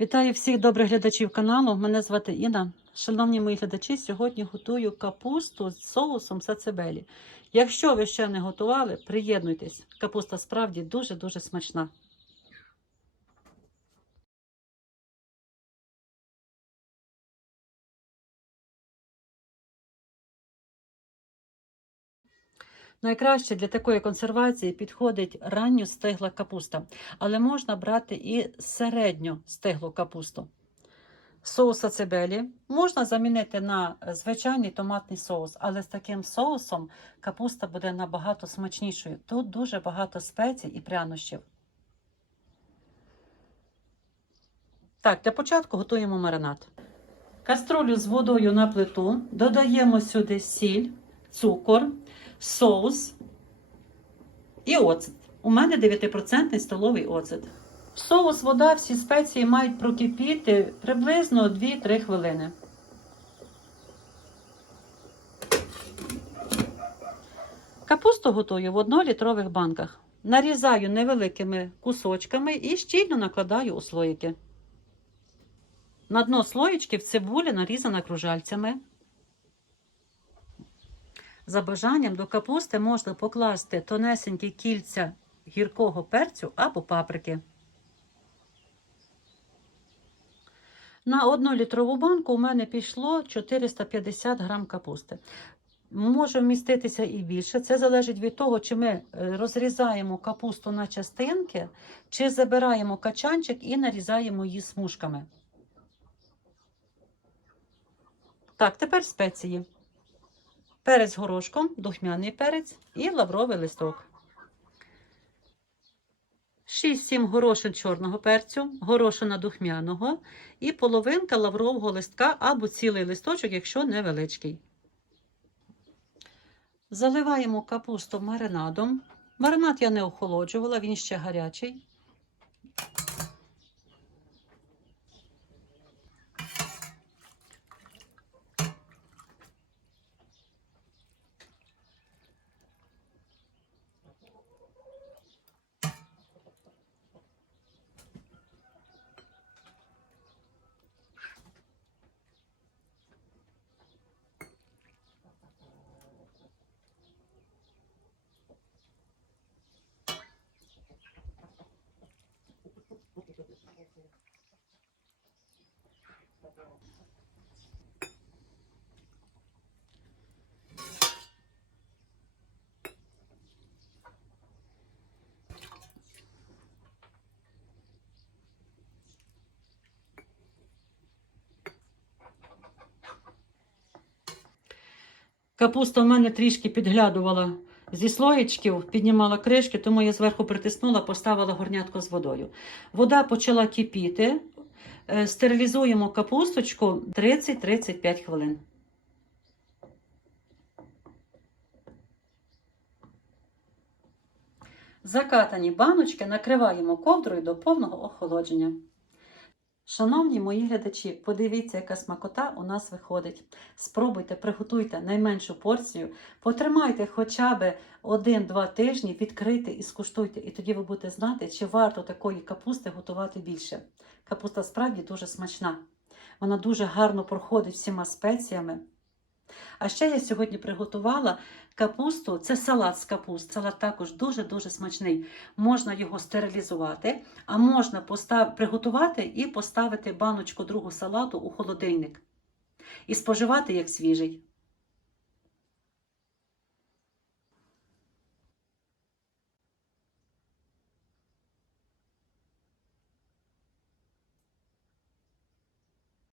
Вітаю всіх добрих глядачів каналу. Мене звати Інна. Шановні мої глядачі, сьогодні готую капусту з соусом сацебелі. Якщо ви ще не готували, приєднуйтесь. Капуста справді дуже-дуже смачна. Найкраще для такої консервації підходить ранньо стигла капуста, але можна брати і середньо стиглу капусту. Соус ацебелі можна замінити на звичайний томатний соус, але з таким соусом капуста буде набагато смачнішою. Тут дуже багато спецій і прянощів. Так, для початку готуємо маринад. Каструлю з водою на плиту, додаємо сюди сіль, цукор, соус і оцет. У мене 9% столовий оцет. Соус, вода, всі спеції мають прокипіти приблизно 2-3 хвилини. Капусту готую в 1-літрових банках. Нарізаю невеликими кусочками і щільно накладаю у слоїки. На дно слоєчків цибуля нарізана кружальцями. За бажанням до капусти можна покласти тонесенькі кільця гіркого перцю або паприки. На одну літрову банку у мене пішло 450 грам капусти. Може вміститися і більше. Це залежить від того, чи ми е, розрізаємо капусту на частинки, чи забираємо качанчик і нарізаємо її смужками. Так, тепер спеції. Перець горошком, духмяний перець і лавровий листок. 6-7 горошин чорного перцю, горошина духмяного і половинка лаврового листка або цілий листочок, якщо невеличкий. Заливаємо капусту маринадом. Маринад я не охолоджувала, він ще гарячий. Капуста в мене трішки підглядувала зі слоєчків, піднімала кришки, тому я зверху притиснула, поставила горнятко з водою. Вода почала кипіти. Е, Стерилізуємо капусточку 30-35 хвилин. Закатані баночки накриваємо ковдрою до повного охолодження. Шановні мої глядачі, подивіться, яка смакота у нас виходить. Спробуйте, приготуйте найменшу порцію, потримайте хоча б 1-2 тижні, відкрийте і скуштуйте, і тоді ви будете знати, чи варто такої капусти готувати більше. Капуста справді дуже смачна. Вона дуже гарно проходить всіма спеціями. А ще я сьогодні приготувала капусту, це салат з капуст. Салат також дуже-дуже смачний. Можна його стерилізувати, а можна постав... приготувати і поставити баночку другу салату у холодильник. І споживати як свіжий.